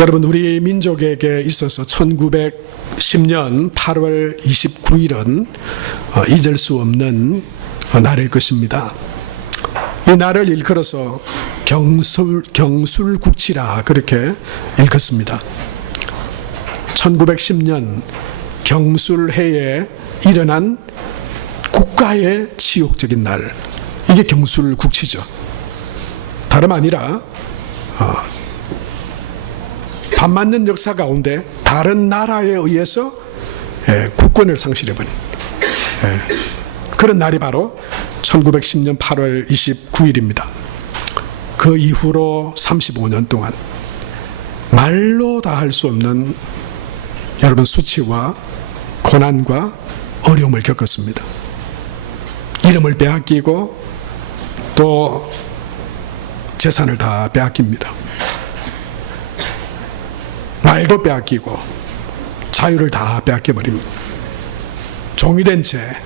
여러분, 우리 민족에게 있어서 1910년 8월 29일은 잊을 수 없는 날일 것입니다. 이 날을 일컬어서 경술국치라 그렇게 일컫습니다. 1910년 경술해에 일어난 국가의 치욕적인 날, 이게 경술국치죠. 다름 아니라 반만년 역사 가운데 다른 나라에 의해서 국권을 상실해버린 그런 날이 바로 1910년 8월 29일입니다. 그 이후로 35년 동안 말로 다 할 수 없는 여러분 수치와 고난과 어려움을 겪었습니다. 이름을 빼앗기고 또 재산을 다 빼앗깁니다. 말도 빼앗기고 자유를 다 빼앗겨버립니다. 종이된 채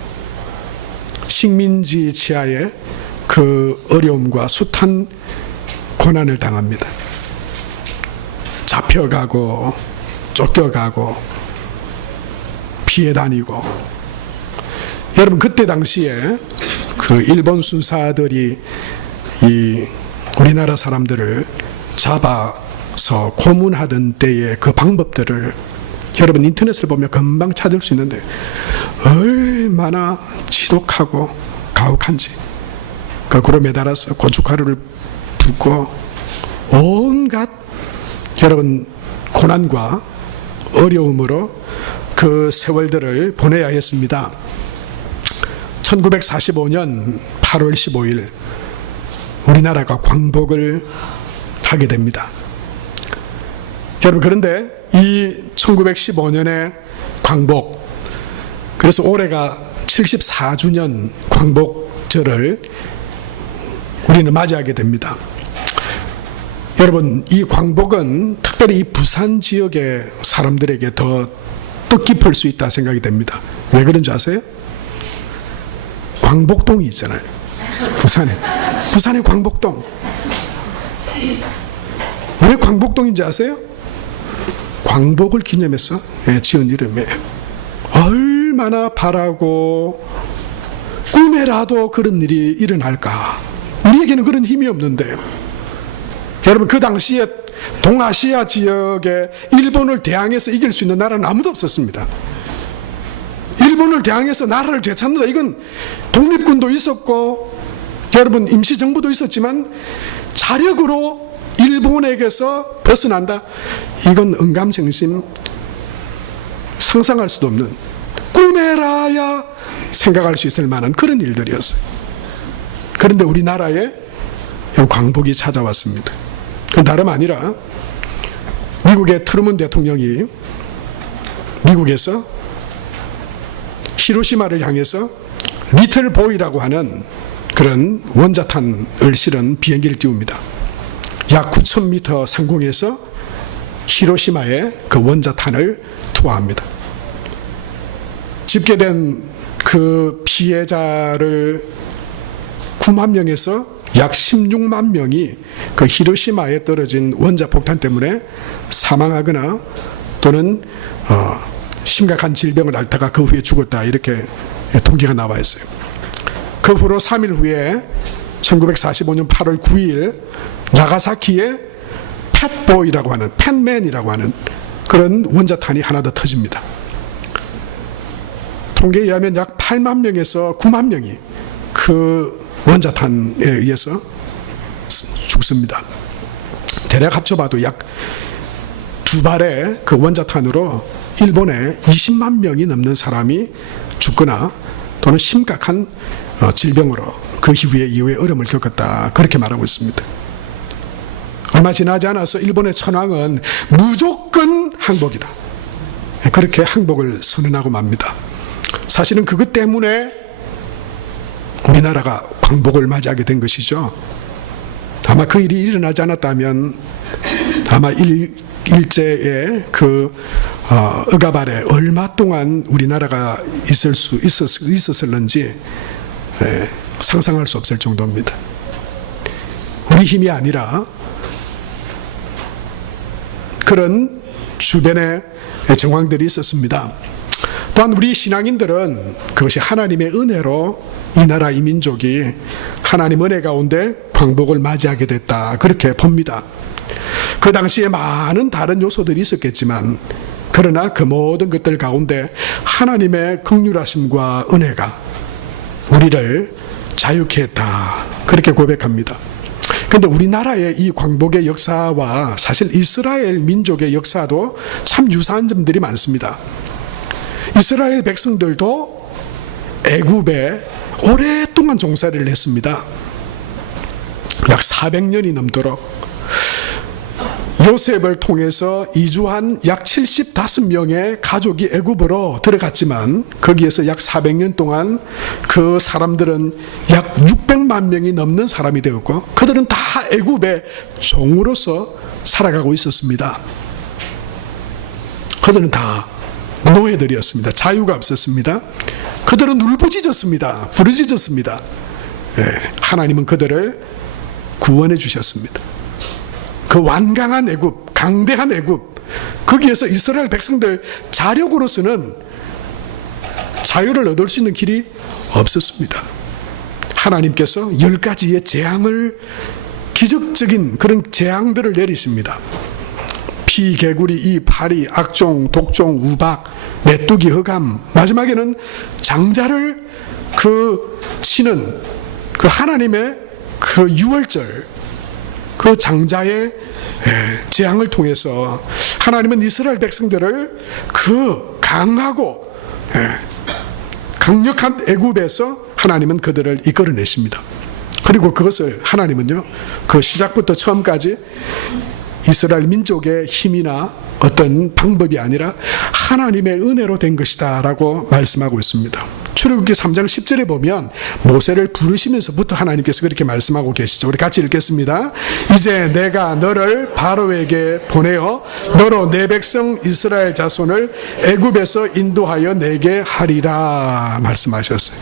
식민지 치하의 그 어려움과 숱한 고난을 당합니다. 잡혀가고 쫓겨가고 피해 다니고. 여러분, 그때 당시에 그 일본 순사들이 이 우리나라 사람들을 잡아서 고문하던 때의 그 방법들을 여러분 인터넷을 보면 금방 찾을 수 있는데 얼마나 지독하고 가혹한지. 거꾸로 매달아서 고춧가루를 붓고 온갖 여러분 고난과 어려움으로 그 세월들을 보내야 했습니다. 1945년 8월 15일 우리나라가 광복을 하게 됩니다. 여러분, 그런데 이 1915년의 광복, 그래서 올해가 74주년 광복절을 우리는 맞이하게 됩니다. 여러분, 이 광복은 특별히 이 부산 지역의 사람들에게 더 뜻깊을 수 있다 생각이 됩니다. 왜 그런지 아세요? 광복동이 있잖아요. 부산의 광복동. 왜 광복동인지 아세요? 광복을 기념해서 지은 이름이에요. 얼마나 바라고 꿈에라도 그런 일이 일어날까. 우리에게는 그런 힘이 없는데요. 여러분, 그 당시에 동아시아 지역에 일본을 대항해서 이길 수 있는 나라는 아무도 없었습니다. 일본을 대항해서 나라를 되찾는다, 이건 독립군도 있었고 여러분 임시정부도 있었지만 자력으로 일본에게서 벗어난다, 이건 응감생심 상상할 수도 없는, 꿈에라야 생각할 수 있을 만한 그런 일들이었어요. 그런데 우리나라에 광복이 찾아왔습니다. 그건 다름 아니라 미국의 트루먼 대통령이 미국에서 히로시마를 향해서 리틀 보이라고 하는 그런 원자탄을 실은 비행기를 띄웁니다. 약 9,000m 상공에서 히로시마에 그 원자탄을 투하합니다. 집계된 그 피해자를 9만 명에서 약 16만 명이 그 히로시마에 떨어진 원자폭탄 때문에 사망하거나 또는 심각한 질병을 앓다가 그 후에 죽었다, 이렇게 통계가 나와 있어요. 그 후로 3일 후에 1945년 8월 9일 나가사키에 팻보이라고 하는, 팻맨이라고 하는 그런 원자탄이 하나 더 터집니다. 통계에 의하면 약 8만 명에서 9만 명이 그 원자탄에 의해서 죽습니다. 대략 합쳐봐도 약 2발의 그 원자탄으로 일본에 20만 명이 넘는 사람이 죽거나 또는 심각한 질병으로 그 이후에 어려움을 겪었다, 그렇게 말하고 있습니다. 얼마 지나지 않아서 일본의 천황은 무조건 항복이다, 그렇게 항복을 선언하고 맙니다. 사실은 그것 때문에 우리나라가 광복을 맞이하게 된 것이죠. 아마 그 일이 일어나지 않았다면 아마 일제의 그 억압 아래 얼마 동안 우리나라가 있었을는지 상상할 수 없을 정도입니다. 우리 힘이 아니라 그 그런 주변에 정황들이 있었습니다. 또한 우리 신앙인들은 그것이 하나님의 은혜로 이 나라 이 민족이 하나님 은혜 가운데 광복을 맞이하게 됐다, 그렇게 봅니다. 그 당시에 많은 다른 요소들이 있었겠지만 그러나 그 모든 것들 가운데 하나님의 긍휼하심과 은혜가 우리를 자유케 했다, 그렇게 고백합니다. 그런데 우리나라의 이 광복의 역사와 사실 이스라엘 민족의 역사도 참 유사한 점들이 많습니다. 이스라엘 백성들도 애굽에 오랫동안 종살이를 했습니다. 약 400년이 넘도록. 요셉을 통해서 이주한 약 75명의 가족이 애굽으로 들어갔지만 거기에서 약 400년 동안 그 사람들은 약 600만 명이 넘는 사람이 되었고 그들은 다 애굽의 종으로서 살아가고 있었습니다. 그들은 다 노예들이었습니다. 자유가 없었습니다. 그들은 울부짖었습니다. 부르짖었습니다. 하나님은 그들을 구원해 주셨습니다. 그 완강한 애굽, 강대한 애굽, 거기에서 이스라엘 백성들 자력으로서는 자유를 얻을 수 있는 길이 없었습니다. 하나님께서 10가지의 재앙을, 기적적인 그런 재앙들을 내리십니다. 피, 개구리, 이, 파리, 악종, 독종, 우박, 메뚜기, 흑암, 마지막에는 장자를 치는 그 하나님의 그 유월절, 그 장자의 재앙을 통해서 하나님은 이스라엘 백성들을 그 강하고 강력한 애굽에서 하나님은 그들을 이끌어내십니다. 그리고 그것을 하나님은요, 그 시작부터 처음까지 이스라엘 민족의 힘이나 어떤 방법이 아니라 하나님의 은혜로 된 것이다 라고 말씀하고 있습니다. 출애굽기 3장 10절에 보면 모세를 부르시면서부터 하나님께서 그렇게 말씀하고 계시죠. 우리 같이 읽겠습니다. 이제 내가 너를 바로에게 보내어 너로 내 백성 이스라엘 자손을 애굽에서 인도하여 내게 하리라 말씀하셨어요.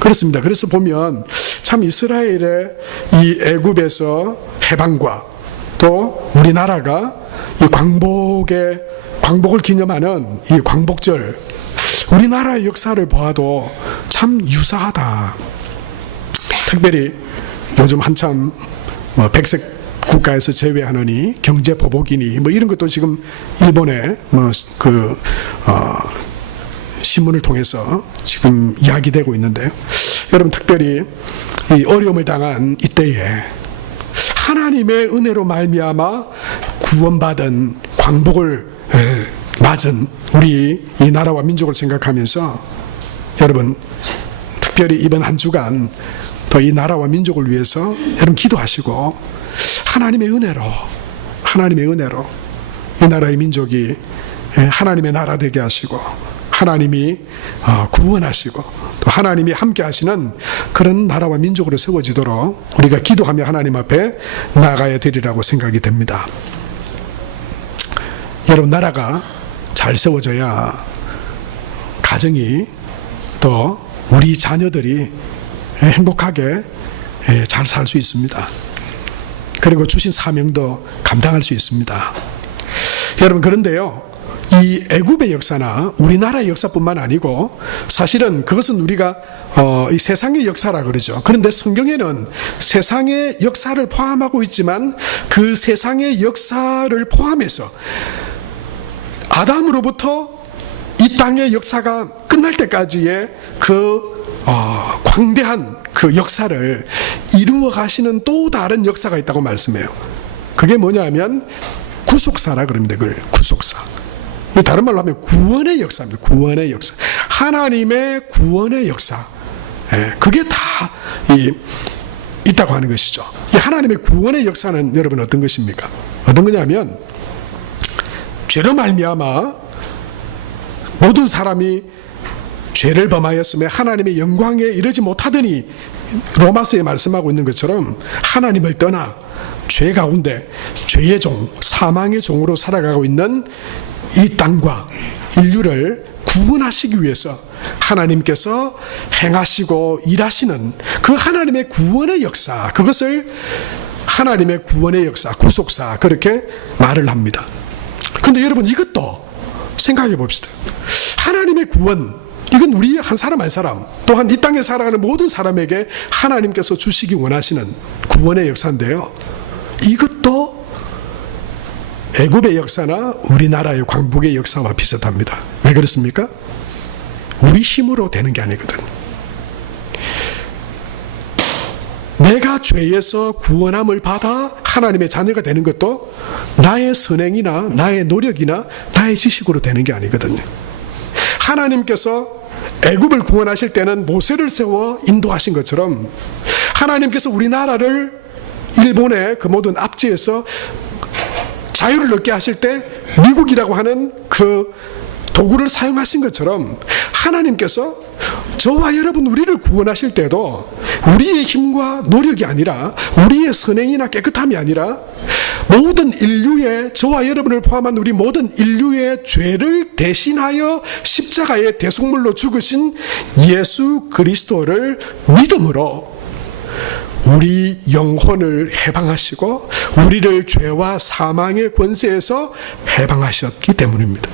그렇습니다. 그래서 보면 참 이스라엘의 이 애굽에서 해방과 또 우리나라가 이 광복을 기념하는 이 광복절, 우리나라의 역사를 보아도 참 유사하다. 특별히 요즘 한참 백색 국가에서 제외하느니 경제 보복이니 이런 것도 지금 일본의 신문을 통해서 지금 이야기되고 있는데요. 여러분, 특별히 이 어려움을 당한 이때에 하나님의 은혜로 말미암아 구원받은 광복을 맞은 우리 이 나라와 민족을 생각하면서 여러분, 특별히 이번 한 주간 더 이 나라와 민족을 위해서 여러분 기도하시고 하나님의 은혜로 이 나라의 민족이 하나님의 나라 되게 하시고 하나님이 구원하시고 또 하나님이 함께 하시는 그런 나라와 민족으로 세워지도록 우리가 기도하며 하나님 앞에 나가야 되리라고 생각이 됩니다. 여러분, 나라가 잘 세워져야 가정이 또 우리 자녀들이 행복하게 잘 살 수 있습니다. 그리고 주신 사명도 감당할 수 있습니다. 여러분, 그런데요, 이 애굽의 역사나 우리나라의 역사뿐만 아니고 사실은 그것은 우리가 이 세상의 역사라 그러죠. 그런데 성경에는 세상의 역사를 포함하고 있지만 그 세상의 역사를 포함해서 아담으로부터 이 땅의 역사가 끝날 때까지의 그 광대한 그 역사를 이루어 가시는 또 다른 역사가 있다고 말씀해요. 그게 뭐냐면 구속사라 그럽니다. 그걸 구속사. 다른 말로 하면 구원의 역사입니다. 구원의 역사. 하나님의 구원의 역사. 그게 다 있다고 하는 것이죠. 이 하나님의 구원의 역사는 여러분 어떤 것입니까? 어떤 거냐면 죄로 말미암아 모든 사람이 죄를 범하였으며 하나님의 영광에 이르지 못하더니 로마서에 말씀하고 있는 것처럼 하나님을 떠나 죄 가운데 죄의 종, 사망의 종으로 살아가고 있는 이 땅과 인류를 구원하시기 위해서 하나님께서 행하시고 일하시는 그 하나님의 구원의 역사, 그것을 하나님의 구원의 역사, 구속사 그렇게 말을 합니다. 근데 여러분, 이것도 생각해 봅시다. 하나님의 구원, 이건 우리 한 사람 한 사람, 또한 이 땅에 살아가는 모든 사람에게 하나님께서 주시기 원하시는 구원의 역사인데요, 이것도 애굽의 역사나 우리나라의 광복의 역사와 비슷합니다. 왜 그렇습니까? 우리 힘으로 되는 게 아니거든. 내가 죄에서 구원함을 받아 하나님의 자녀가 되는 것도 나의 선행이나 나의 노력이나 나의 지식으로 되는 게 아니거든요. 하나님께서 애굽을 구원하실 때는 모세를 세워 인도하신 것처럼, 하나님께서 우리나라를 일본의 그 모든 압제에서 자유를 얻게 하실 때 미국이라고 하는 그 도구를 사용하신 것처럼, 하나님께서 저와 여러분 우리를 구원하실 때도 우리의 힘과 노력이 아니라, 우리의 선행이나 깨끗함이 아니라, 모든 인류의, 저와 여러분을 포함한 우리 모든 인류의 죄를 대신하여 십자가의 대속물로 죽으신 예수 그리스도를 믿음으로 우리 영혼을 해방하시고 우리를 죄와 사망의 권세에서 해방하셨기 때문입니다.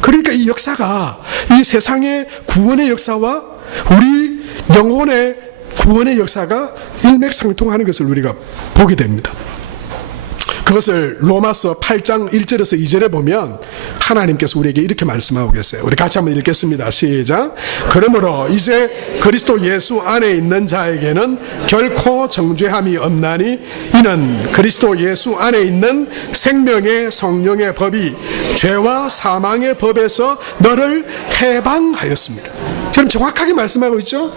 그러니까 이 역사가, 이 세상의 구원의 역사와 우리 영혼의 구원의 역사가 일맥상통하는 것을 우리가 보게 됩니다. 그것을 로마서 8장 1절에서 2절에 보면 하나님께서 우리에게 이렇게 말씀하고 계세요. 우리 같이 한번 읽겠습니다. 시작. 그러므로 이제 그리스도 예수 안에 있는 자에게는 결코 정죄함이 없나니, 이는 그리스도 예수 안에 있는 생명의 성령의 법이 죄와 사망의 법에서 너를 해방하였습니다. 지금 정확하게 말씀하고 있죠?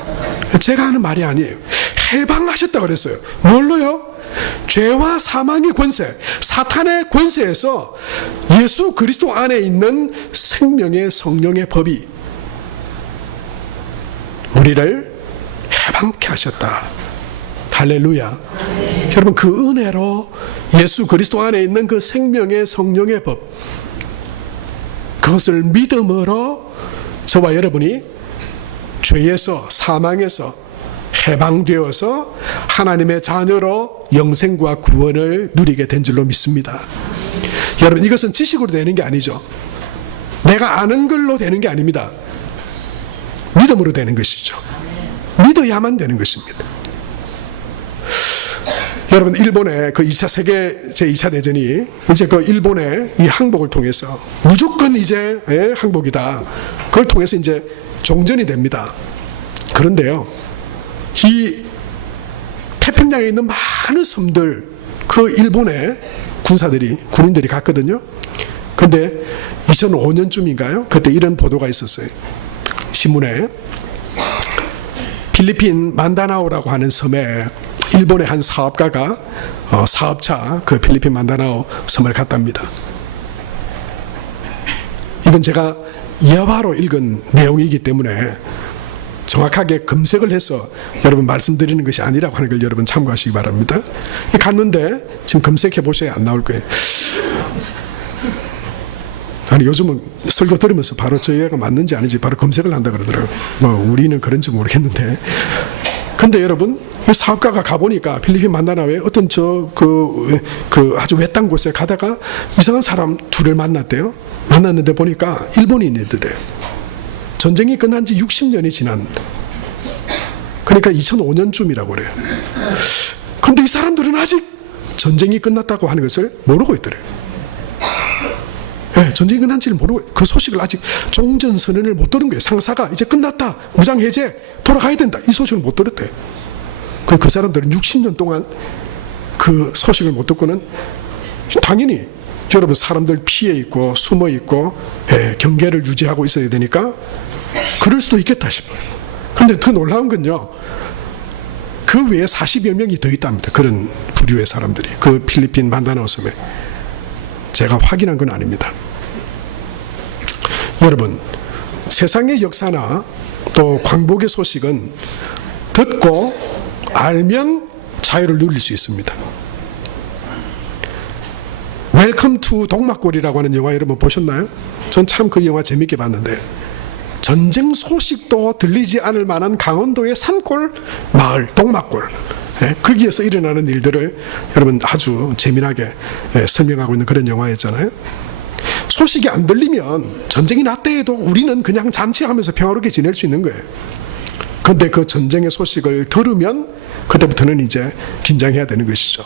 제가 하는 말이 아니에요. 해방하셨다고 그랬어요. 뭘로요? 죄와 사망의 권세, 사탄의 권세에서 예수 그리스도 안에 있는 생명의 성령의 법이 우리를 해방케 하셨다. 할렐루야. 여러분, 그 은혜로 예수 그리스도 안에 있는 그 생명의 성령의 법, 그것을 믿음으로 저와 여러분이 죄에서, 사망에서 해방되어서 하나님의 자녀로 영생과 구원을 누리게 된 줄로 믿습니다. 여러분, 이것은 지식으로 되는 게 아니죠. 내가 아는 걸로 되는 게 아닙니다. 믿음으로 되는 것이죠. 믿어야만 되는 것입니다. 여러분, 일본의 그 2차 세계 제2차 대전이 이제 그 일본의 이 항복을 통해서 무조건 이제 항복이다, 그걸 통해서 이제 종전이 됩니다. 그런데요, 이 태평양에 있는 많은 섬들, 그 일본의 군인들이 갔거든요. 근데 2005년쯤인가요? 그때 이런 보도가 있었어요. 신문에 필리핀 만다나오라고 하는 섬에 일본의 한 사업가가 사업차 그 필리핀 만다나오 섬을 갔답니다. 이건 제가 여바로 읽은 내용이기 때문에 정확하게 검색을 해서 여러분 말씀드리는 것이 아니라고 하는 걸 여러분 참고하시기 바랍니다. 갔는데 지금 검색해 보셔야 안 나올 거예요. 아니, 요즘은 설교 들으면서 바로 저 얘가 맞는지 아닌지 바로 검색을 한다 그러더라고요. 우리는 그런지 모르겠는데. 근데 여러분, 사업가가 가보니까 필리핀 만다나오에 어떤 그 아주 외딴 곳에 가다가 이상한 사람 둘을 만났대요. 만났는데 보니까 일본인이더래요. 전쟁이 끝난 지 60년이 지난, 그러니까 2005년쯤이라고 그래요. 근데 이 사람들은 아직 전쟁이 끝났다고 하는 것을 모르고 있더래요. 네, 전쟁이 끝난지를 모르고 그 소식을 아직 종전선언을 못 들은 거예요. 상사가 이제 끝났다, 무장해제, 돌아가야 된다, 이 소식을 못 들었대요. 그 사람들은 60년 동안 그 소식을 못 듣고는 당연히 여러분, 사람들 피해 있고 숨어 있고 경계를 유지하고 있어야 되니까 그럴 수도 있겠다 싶어요. 근데 더 놀라운 건요, 그 외에 40여 명이 더 있답니다. 그런 부류의 사람들이 그 필리핀 만다나오 섬에. 제가 확인한 건 아닙니다. 여러분, 세상의 역사나 또 광복의 소식은 듣고 알면 자유를 누릴 수 있습니다. 웰컴 투 동막골이라고 하는 영화 여러분 보셨나요? 전 참 그 영화 재밌게 봤는데, 전쟁 소식도 들리지 않을 만한 강원도의 산골 마을 동막골, 거기에서 일어나는 일들을 여러분 아주 재미나게 설명하고 있는 그런 영화였잖아요. 소식이 안 들리면 전쟁이 났다 해도 우리는 그냥 잔치하면서 평화롭게 지낼 수 있는 거예요. 그런데 그 전쟁의 소식을 들으면 그때부터는 이제 긴장해야 되는 것이죠.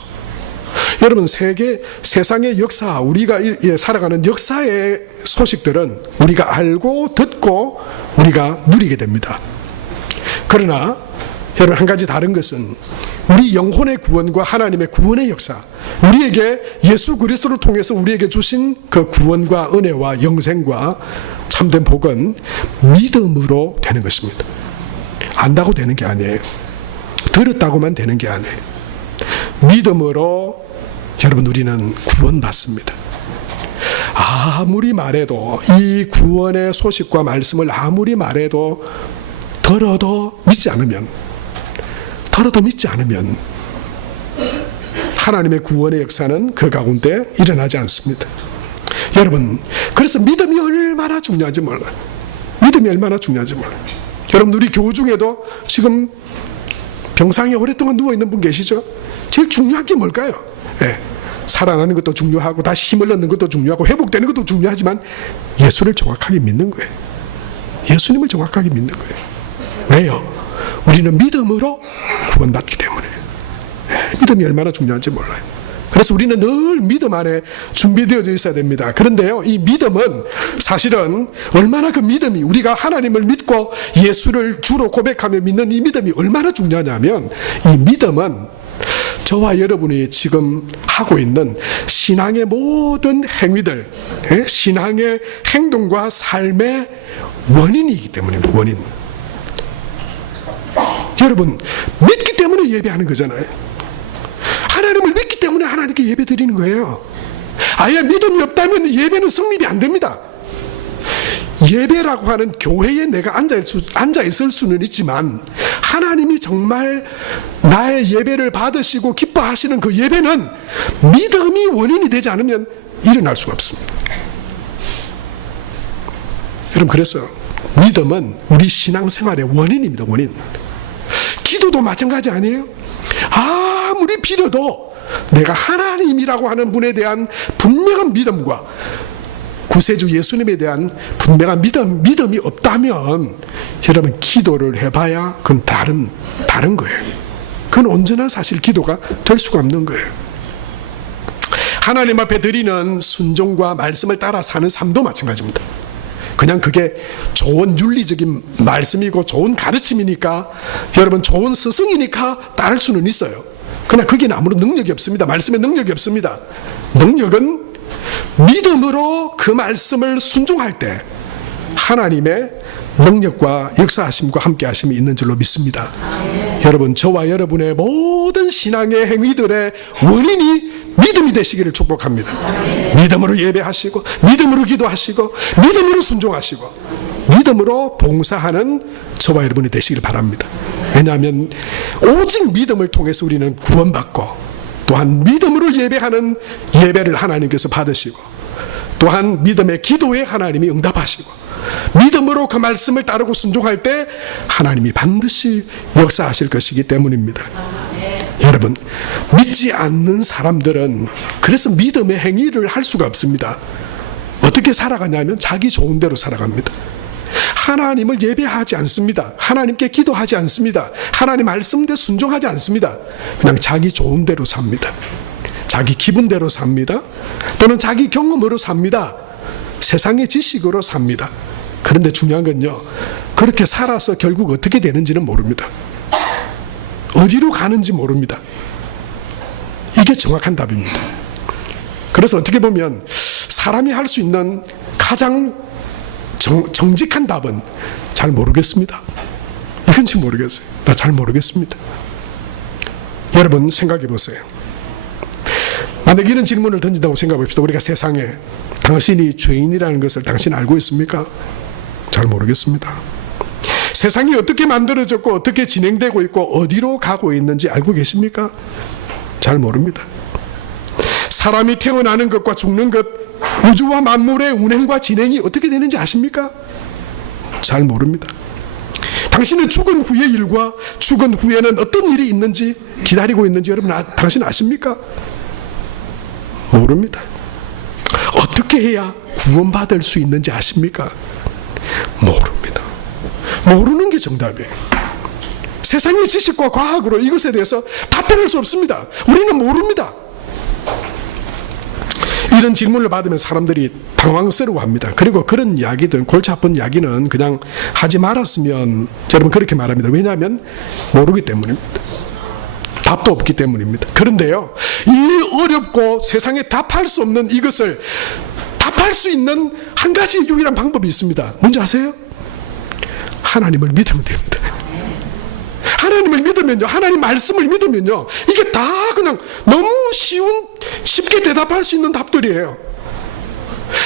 여러분, 세상의 역사, 우리가 살아가는 역사의 소식들은 우리가 알고 듣고 우리가 누리게 됩니다. 그러나 여러분, 한 가지 다른 것은 우리 영혼의 구원과 하나님의 구원의 역사, 우리에게 예수 그리스도를 통해서 우리에게 주신 그 구원과 은혜와 영생과 참된 복은 믿음으로 되는 것입니다. 안다고 되는 게 아니에요. 들었다고만 되는 게 아니에요. 믿음으로 여러분, 우리는 구원받습니다. 아무리 말해도, 이 구원의 소식과 말씀을 아무리 말해도 들어도 믿지 않으면 하나님의 구원의 역사는 그 가운데 일어나지 않습니다. 여러분, 그래서 믿음이 얼마나 중요한지 몰라요. 믿음이 얼마나 중요한지 몰라요. 여러분, 우리 교우 중에도 지금 병상에 오랫동안 누워있는 분 계시죠? 제일 중요한 게 뭘까요? 살아나는 것도 중요하고 다시 힘을 얻는 것도 중요하고 회복되는 것도 중요하지만 예수를 정확하게 믿는 거예요. 예수님을 정확하게 믿는 거예요. 왜요? 우리는 믿음으로 구원받기 때문에. 믿음이 얼마나 중요한지 몰라요. 그래서 우리는 늘 믿음 안에 준비되어져 있어야 됩니다. 그런데요, 이 믿음은 사실은 얼마나, 그 믿음이, 우리가 하나님을 믿고 예수를 주로 고백하며 믿는 이 믿음이 얼마나 중요하냐면, 이 믿음은 저와 여러분이 지금 하고 있는 신앙의 모든 행위들, 신앙의 행동과 삶의 원인이기 때문입니다. 원인. 여러분, 믿기 때문에 예배하는 거잖아요. 하나님을 믿기 때문에 하나님께 예배 드리는 거예요. 아예 믿음이 없다면 예배는 성립이 안 됩니다. 예배라고 하는 교회에 내가 앉아있을 수는 있지만 하나님이 정말 나의 예배를 받으시고 기뻐하시는 그 예배는 믿음이 원인이 되지 않으면 일어날 수가 없습니다. 여러분, 그래서 믿음은 우리 신앙생활의 원인입니다. 원인. 기도도 마찬가지 아니에요? 아무리 빌어도 내가 하나님이라고 하는 분에 대한 분명한 믿음과 구세주 예수님에 대한 분명한 믿음이 없다면 여러분, 기도를 해봐야 그건 다른 거예요. 그건 온전한 사실 기도가 될 수가 없는 거예요. 하나님 앞에 드리는 순종과 말씀을 따라 사는 삶도 마찬가지입니다. 그냥 그게 좋은 윤리적인 말씀이고 좋은 가르침이니까, 여러분, 좋은 스승이니까 따를 수는 있어요. 그러나 거기는 아무런 능력이 없습니다. 말씀에 능력이 없습니다. 능력은 믿음으로 그 말씀을 순종할 때 하나님의 능력과 역사하심과 함께하심이 있는 줄로 믿습니다. 여러분, 저와 여러분의 모든 신앙의 행위들의 원인이 믿음이 되시기를 축복합니다. 믿음으로 예배하시고, 믿음으로 기도하시고, 믿음으로 순종하시고, 믿음으로 봉사하는 저와 여러분이 되시기를 바랍니다. 왜냐하면 오직 믿음을 통해서 우리는 구원받고, 또한 믿음으로 예배하는 예배를 하나님께서 받으시고, 또한 믿음의 기도에 하나님이 응답하시고, 믿음으로 그 말씀을 따르고 순종할 때 하나님이 반드시 역사하실 것이기 때문입니다. 여러분, 믿지 않는 사람들은 그래서 믿음의 행위를 할 수가 없습니다. 어떻게 살아가냐면 자기 좋은 대로 살아갑니다. 하나님을 예배하지 않습니다. 하나님께 기도하지 않습니다. 하나님 말씀대로 순종하지 않습니다. 그냥 자기 좋은 대로 삽니다. 자기 기분대로 삽니다. 또는 자기 경험으로 삽니다. 세상의 지식으로 삽니다. 그런데 중요한 건요, 그렇게 살아서 결국 어떻게 되는지는 모릅니다. 어디로 가는지 모릅니다. 이게 정확한 답입니다. 그래서 어떻게 보면 사람이 할 수 있는 가장 정직한 답은 잘 모르겠습니다. 이건지 모르겠어요. 나 잘 모르겠습니다. 여러분, 생각해 보세요. 만약 이런 질문을 던진다고 생각해 봅시다. 우리가 세상에 당신이 죄인이라는 것을 당신 알고 있습니까? 잘 모르겠습니다. 세상이 어떻게 만들어졌고 어떻게 진행되고 있고 어디로 가고 있는지 알고 계십니까? 잘 모릅니다. 사람이 태어나는 것과 죽는 것, 우주와 만물의 운행과 진행이 어떻게 되는지 아십니까? 잘 모릅니다. 당신은 죽은 후의 일과 죽은 후에는 어떤 일이 있는지 기다리고 있는지 여러분 당신 아십니까? 모릅니다. 어떻게 해야 구원받을 수 있는지 아십니까? 모릅니다. 모르는 게 정답이에요. 세상의 지식과 과학으로 이것에 대해서 답변할 수 없습니다. 우리는 모릅니다. 이런 질문을 받으면 사람들이 당황스러워합니다. 그리고 그런 이야기들, 골치 아픈 이야기는 그냥 하지 말았으면, 여러분 그렇게 말합니다. 왜냐하면 모르기 때문입니다. 답도 없기 때문입니다. 그런데요, 이 어렵고 세상에 답할 수 없는 이것을 답할 수 있는 한 가지 유일한 방법이 있습니다. 뭔지 아세요? 하나님을 믿으면 됩니다. 하나님을 믿으면요, 하나님 말씀을 믿으면요, 이게 다 그냥 너무 쉽게 대답할 수 있는 답들이에요.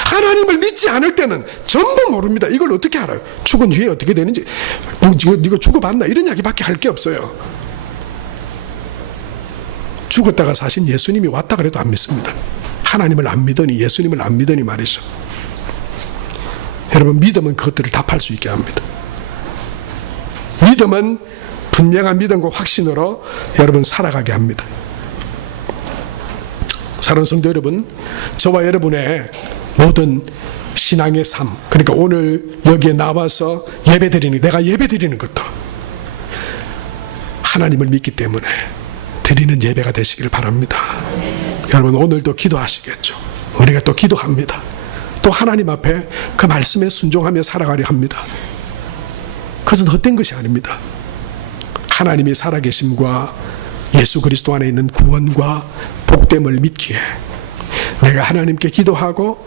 하나님을 믿지 않을 때는 전부 모릅니다. 이걸 어떻게 알아요? 죽은 뒤에 어떻게 되는지, 네가 죽어봤나, 이런 이야기밖에 할 게 없어요. 죽었다가 사실 예수님이 왔다 그래도 안 믿습니다. 하나님을 안 믿으니, 예수님을 안 믿으니 말이죠. 여러분, 믿음은 그것들을 답할 수 있게 합니다. 믿음은 분명한 믿음과 확신으로 여러분 살아가게 합니다. 사랑하는 성도 여러분, 저와 여러분의 모든 신앙의 삶, 그러니까 오늘 여기에 나와서 예배드리는, 내가 예배드리는 것도 하나님을 믿기 때문에 드리는 예배가 되시길 바랍니다. 여러분, 오늘도 기도하시겠죠. 우리가 또 기도합니다. 또 하나님 앞에 그 말씀에 순종하며 살아가려 합니다. 그것은 헛된 것이 아닙니다. 하나님이 살아계심과 예수 그리스도 안에 있는 구원과 복됨을 믿기에 내가 하나님께 기도하고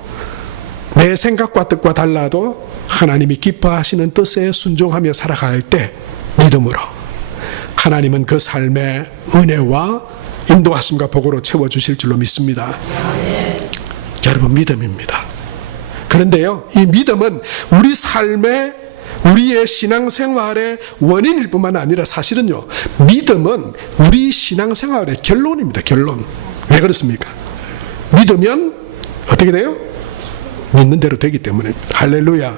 내 생각과 뜻과 달라도 하나님이 기뻐하시는 뜻에 순종하며 살아갈 때 믿음으로 하나님은 그 삶의 은혜와 인도하심과 복으로 채워주실 줄로 믿습니다. 여러분, 믿음입니다. 그런데요, 이 믿음은 우리 삶의, 우리의 신앙생활의 원인일 뿐만 아니라 사실은요, 믿음은 우리 신앙생활의 결론입니다. 결론. 왜 그렇습니까? 믿으면 어떻게 돼요? 믿는 대로 되기 때문에. 할렐루야.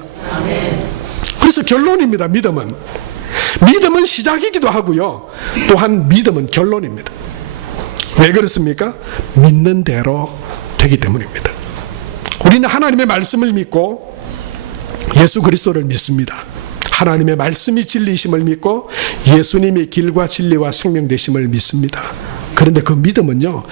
그래서 결론입니다. 믿음은 시작이기도 하고요, 또한 믿음은 결론입니다. 왜 그렇습니까? 믿는 대로 되기 때문입니다. 우리는 하나님의 말씀을 믿고 예수 그리스도를 믿습니다. 하나님의 말씀이 진리이심을 믿고 예수님이 길과 진리와 생명 되심을 믿습니다. 그런데 그 믿음은요,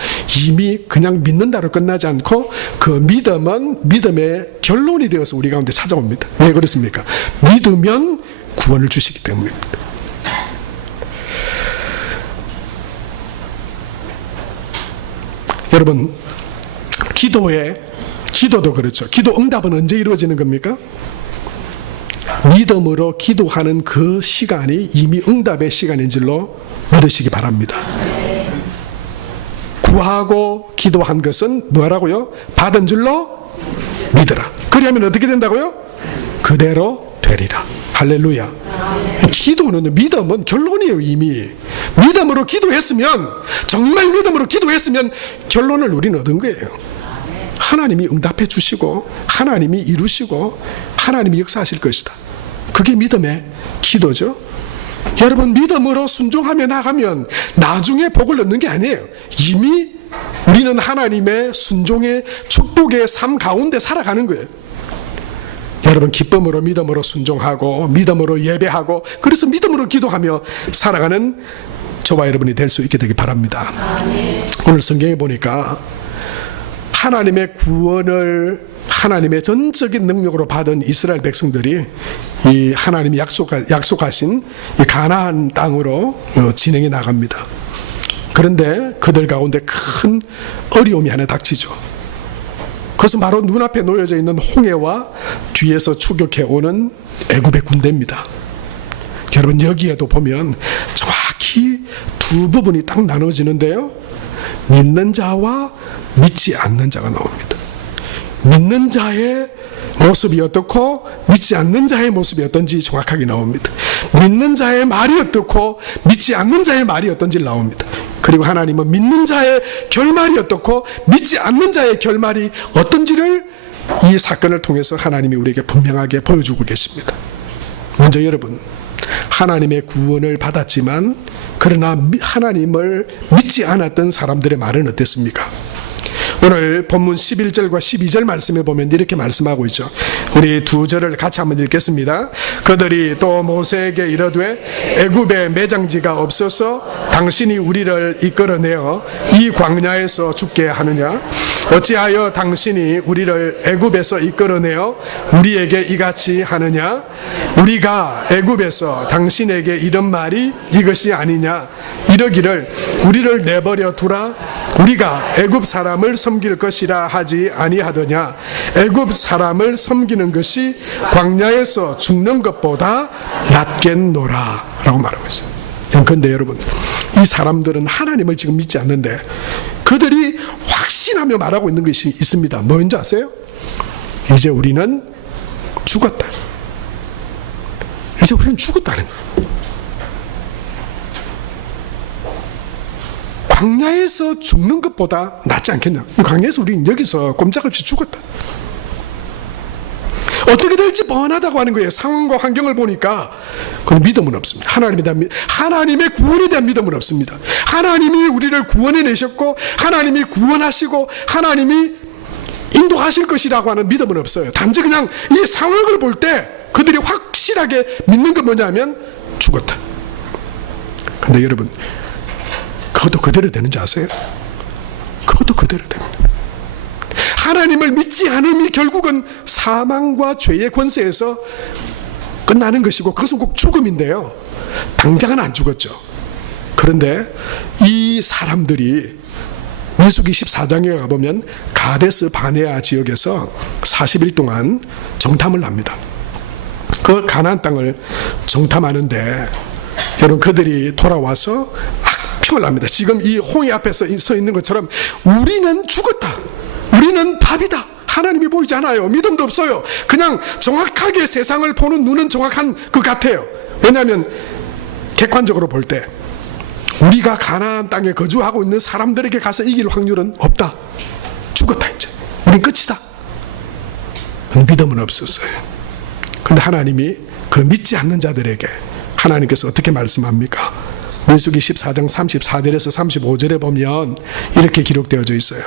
이미 그냥 믿는다로 끝나지 않고 그 믿음은 믿음의 결론이 되어서 우리 가운데 찾아옵니다. 왜 그렇습니까? 믿으면 구원을 주시기 때문입니다. 여러분, 기도도 그렇죠. 기도 응답은 언제 이루어지는 겁니까? 믿음으로 기도하는 그 시간이 이미 응답의 시간인 줄로 믿으시기 바랍니다. 구하고 기도한 것은 뭐라고요? 받은 줄로 믿으라. 그리하면 어떻게 된다고요? 그대로 되리라. 할렐루야. 기도는, 믿음은 결론이에요. 이미 믿음으로 기도했으면, 정말 믿음으로 기도했으면 결론을 우리는 얻은 거예요. 하나님이 응답해 주시고 하나님이 이루시고 하나님이 역사하실 것이다. 그게 믿음의 기도죠. 여러분, 믿음으로 순종하며 나가면 나중에 복을 얻는 게 아니에요. 이미 우리는 하나님의 순종의 축복의 삶 가운데 살아가는 거예요. 여러분, 기쁨으로 믿음으로 순종하고 믿음으로 예배하고 그래서 믿음으로 기도하며 살아가는 저와 여러분이 될 수 있게 되기 바랍니다. 오늘 성경에 보니까 하나님의 구원을 하나님의 전적인 능력으로 받은 이스라엘 백성들이 이 하나님이 약속하신 이 가나안 땅으로 진행해 나갑니다. 그런데 그들 가운데 큰 어려움이 하나 닥치죠. 그것은 바로 눈앞에 놓여져 있는 홍해와 뒤에서 추격해 오는 애굽의 군대입니다. 여러분, 여기에도 보면 정확히 두 부분이 딱 나눠지는데요, 믿는 자와 믿지 않는 자가 나옵니다. 믿는 자의 모습이 어떻고 믿지 않는 자의 모습이 어떤지 정확하게 나옵니다. 믿는 자의 말이 어떻고 믿지 않는 자의 말이 어떤지 나옵니다. 그리고 하나님은 믿는 자의 결말이 어떻고 믿지 않는 자의 결말이 어떤지를 이 사건을 통해서 하나님이 우리에게 분명하게 보여주고 계십니다. 먼저 여러분, 하나님의 구원을 받았지만 그러나 하나님을 믿지 않았던 사람들의 말은 어땠습니까? 오늘 본문 11절과 12절 말씀에 보면 이렇게 말씀하고 있죠. 우리 두 절을 같이 한번 읽겠습니다. 그들이 또 모세에게 이르되 애굽에 매장지가 없어서 당신이 우리를 이끌어내어 이 광야에서 죽게 하느냐? 어찌하여 당신이 우리를 애굽에서 이끌어내어 우리에게 이같이 하느냐? 우리가 애굽에서 당신에게 이런 말이 이것이 아니냐? 이러기를 우리를 내버려 두라. 우리가 애굽 사람을 섬길 것이라 하지 아니하더냐? 애굽 사람을 섬기는 것이 광야에서 죽는 것보다 낫겠노라 라고 말하고 있어요. 그런데 여러분, 이 사람들은 하나님을 지금 믿지 않는데 그들이 확신하며 말하고 있는 것이 있습니다. 뭔지 아세요? 이제 우리는 죽었다. 이제 우리는 죽었다는 거예요. 광야에서 죽는 것보다 낫지 않겠냐? 광야에서 우리는 여기서 꼼짝없이 죽었다. 어떻게 될지 뻔하다고 하는 거예요. 상황과 환경을 보니까 그건 믿음은 없습니다. 하나님의 구원에 대한 믿음은 없습니다. 하나님이 우리를 구원해내셨고 하나님이 구원하시고 하나님이 인도하실 것이라고 하는 믿음은 없어요. 단지 그냥 이 상황을 볼 때 그들이 확실하게 믿는 건 뭐냐면 죽었다. 그런데 여러분, 그것도 그대로 되는지 아세요? 그것도 그대로 됩니다. 하나님을 믿지 않음이 결국은 사망과 죄의 권세에서 끝나는 것이고 그것은 꼭 죽음인데요. 당장은 안 죽었죠. 그런데 이 사람들이 민수기 14장에 가보면 가데스 바네아 지역에서 40일 동안 정탐을 합니다. 그 가나안 땅을 정탐하는데 여러분, 그들이 돌아와서 악평을 합니다. 지금 이 홍해 앞에서 서 있는 것처럼 우리는 죽었다. 우리는 밥이다. 하나님이 보이지 않아요. 믿음도 없어요. 그냥 정확하게 세상을 보는 눈은 정확한 것 같아요. 왜냐하면 객관적으로 볼 때 우리가 가나안 땅에 거주하고 있는 사람들에게 가서 이길 확률은 없다. 죽었다. 이제 우린 끝이다. 믿음은 없었어요. 그런데 하나님이 그 믿지 않는 자들에게 하나님께서 어떻게 말씀합니까? 민수기 14장 34절에서 35절에 보면 이렇게 기록되어져 있어요.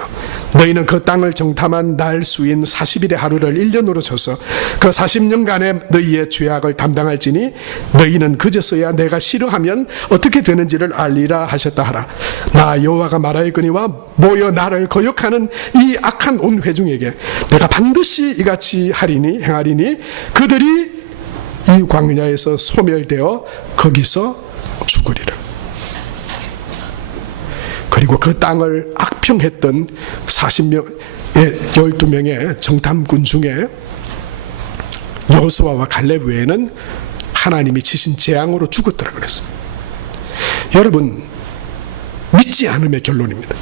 너희는 그 땅을 정탐한 날 수인 40일의 하루를 1년으로 쳐서 그 40년간의 너희의 죄악을 담당할지니 너희는 그제서야 내가 싫어하면 어떻게 되는지를 알리라 하셨다 하라. 나 여호와가 말하였거니와 모여 나를 거역하는 이 악한 온 회중에게 내가 반드시 이같이 행하리니 그들이 이 광야에서 소멸되어 거기서 죽으리라. 그리고 그 땅을 악평했던 12명의 정탐군 중에 여호수아와 갈렙 외에는 하나님이 치신 재앙으로 죽었더라 그랬어요. 여러분, 믿지 않음의 결론입니다.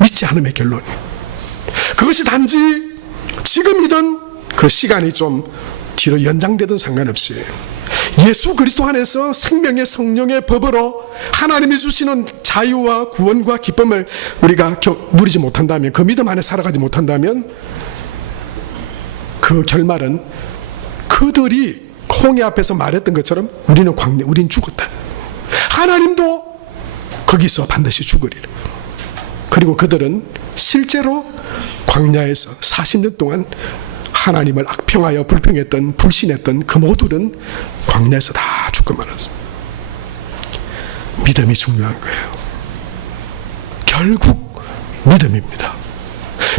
믿지 않음의 결론. 그것이 단지 지금이든 그 시간이 좀 뒤로 연장되든 상관없이 예수 그리스도 안에서 생명의 성령의 법으로 하나님이 주시는 자유와 구원과 기쁨을 우리가 누리지 못한다면, 그 믿음 안에 살아가지 못한다면 그 결말은 그들이 홍해 앞에서 말했던 것처럼 우리는 죽었다. 하나님도 거기서 반드시 죽으리라. 그리고 그들은 실제로 광야에서 40년 동안 하나님을 악평하여 불평했던, 불신했던 그 모두는 광야에서 다 죽고 말았어요. 믿음이 중요한 거예요. 결국 믿음입니다.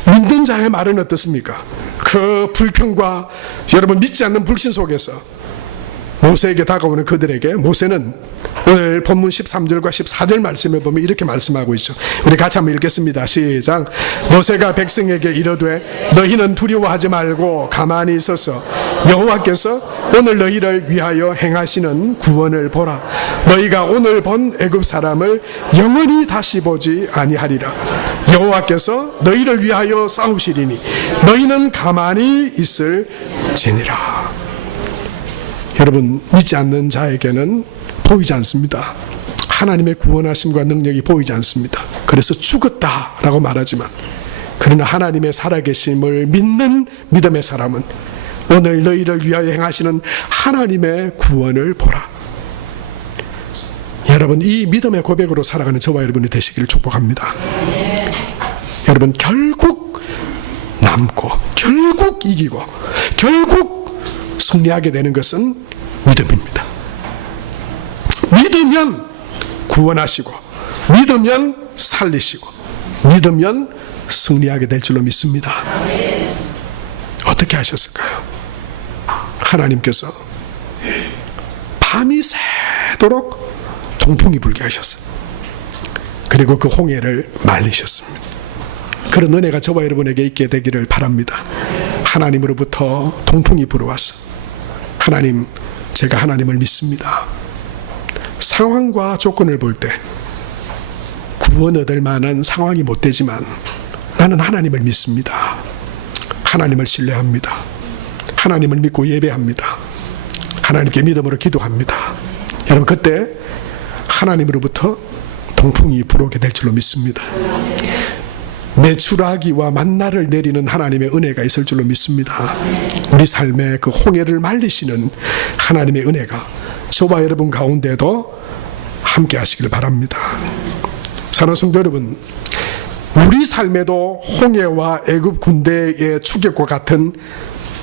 믿는 자의 말은 어떻습니까? 그 불평과 여러분 믿지 않는 불신 속에서 모세에게 다가오는 그들에게 모세는 오늘 본문 13절과 14절 말씀에 보면 이렇게 말씀하고 있죠. 우리 같이 한번 읽겠습니다. 시작. 모세가 백성에게 이르되 너희는 두려워하지 말고 가만히 있어서 여호와께서 오늘 너희를 위하여 행하시는 구원을 보라. 너희가 오늘 본 애굽 사람을 영원히 다시 보지 아니하리라. 여호와께서 너희를 위하여 싸우시리니 너희는 가만히 있을지니라. 여러분, 믿지 않는 자에게는 보이지 않습니다. 하나님의 구원하심과 능력이 보이지 않습니다. 그래서 죽었다라고 말하지만, 그러나 하나님의 살아계심을 믿는 믿음의 사람은 오늘 너희를 위하여 행하시는 하나님의 구원을 보라. 여러분, 이 믿음의 고백으로 살아가는 저와 여러분이 되시기를 축복합니다. 여러분, 결국 남고 결국 이기고 결국 승리하게 되는 것은 믿음입니다. 믿으면 구원하시고 믿으면 살리시고 믿으면 승리하게 될 줄로 믿습니다. 어떻게 하셨을까요? 하나님께서 밤이 새도록 동풍이 불게 하셨어요. 그리고 그 홍해를 말리셨습니다. 그런 은혜가 저와 여러분에게 있게 되기를 바랍니다. 하나님으로부터 동풍이 불어와서, 하나님, 제가 하나님을 믿습니다. 상황과 조건을 볼 때 구원 얻을 만한 상황이 못 되지만 나는 하나님을 믿습니다. 하나님을 신뢰합니다. 하나님을 믿고 예배합니다. 하나님께 믿음으로 기도합니다. 여러분, 그때 하나님으로부터 동풍이 불어오게 될 줄로 믿습니다. 메추라기와 만나를 내리는 하나님의 은혜가 있을 줄로 믿습니다. 우리 삶의 그 홍해를 말리시는 하나님의 은혜가 저와 여러분 가운데도 함께 하시기를 바랍니다. 사랑하는 성도 여러분, 우리 삶에도 홍해와 애굽 군대의 추격과 같은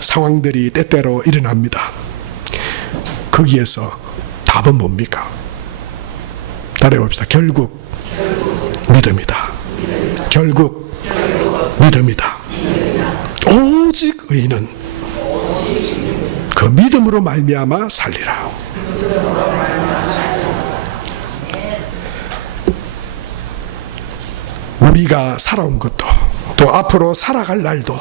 상황들이 때때로 일어납니다. 거기에서 답은 뭡니까? 따라해봅시다. 결국 믿음이다. 결국 믿음이다. 오직 의인은 그 믿음으로 말미암아 살리라. 우리가 살아온 것도, 또 앞으로 살아갈 날도,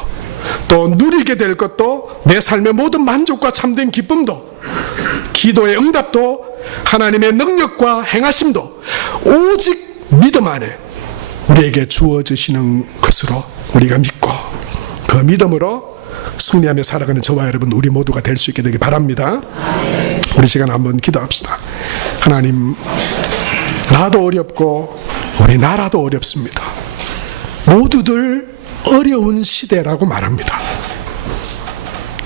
또 누리게 될 것도, 내 삶의 모든 만족과 참된 기쁨도, 기도의 응답도, 하나님의 능력과 행하심도 오직 믿음 안에 우리에게 주어지시는 것으로 우리가 믿고 그 믿음으로 승리하며 살아가는 저와 여러분, 우리 모두가 될 수 있게 되기 바랍니다. 우리 시간 한번 기도합시다. 하나님, 나도 어렵고 우리 나라도 어렵습니다. 모두들 어려운 시대라고 말합니다.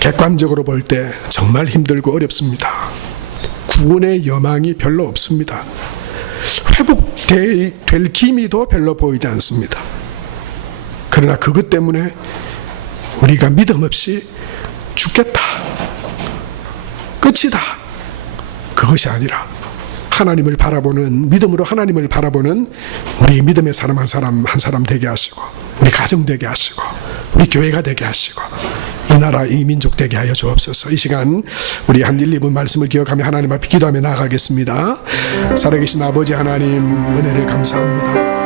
객관적으로 볼 때 정말 힘들고 어렵습니다. 구원의 여망이 별로 없습니다. 회복될 기미도 별로 보이지 않습니다. 그러나 그것 때문에 우리가 믿음 없이 죽겠다, 끝이다, 그것이 아니라 하나님을 바라보는, 믿음으로 하나님을 바라보는 우리 믿음의 사람 한 사람 한 사람 되게 하시고, 우리 가정 되게 하시고, 우리 교회가 되게 하시고, 이 나라 이 민족 되게 하여 주옵소서. 이 시간 우리 한 1, 2분 말씀을 기억하며 하나님 앞에 기도하며 나아가겠습니다. 살아계신 아버지 하나님, 은혜를 감사합니다.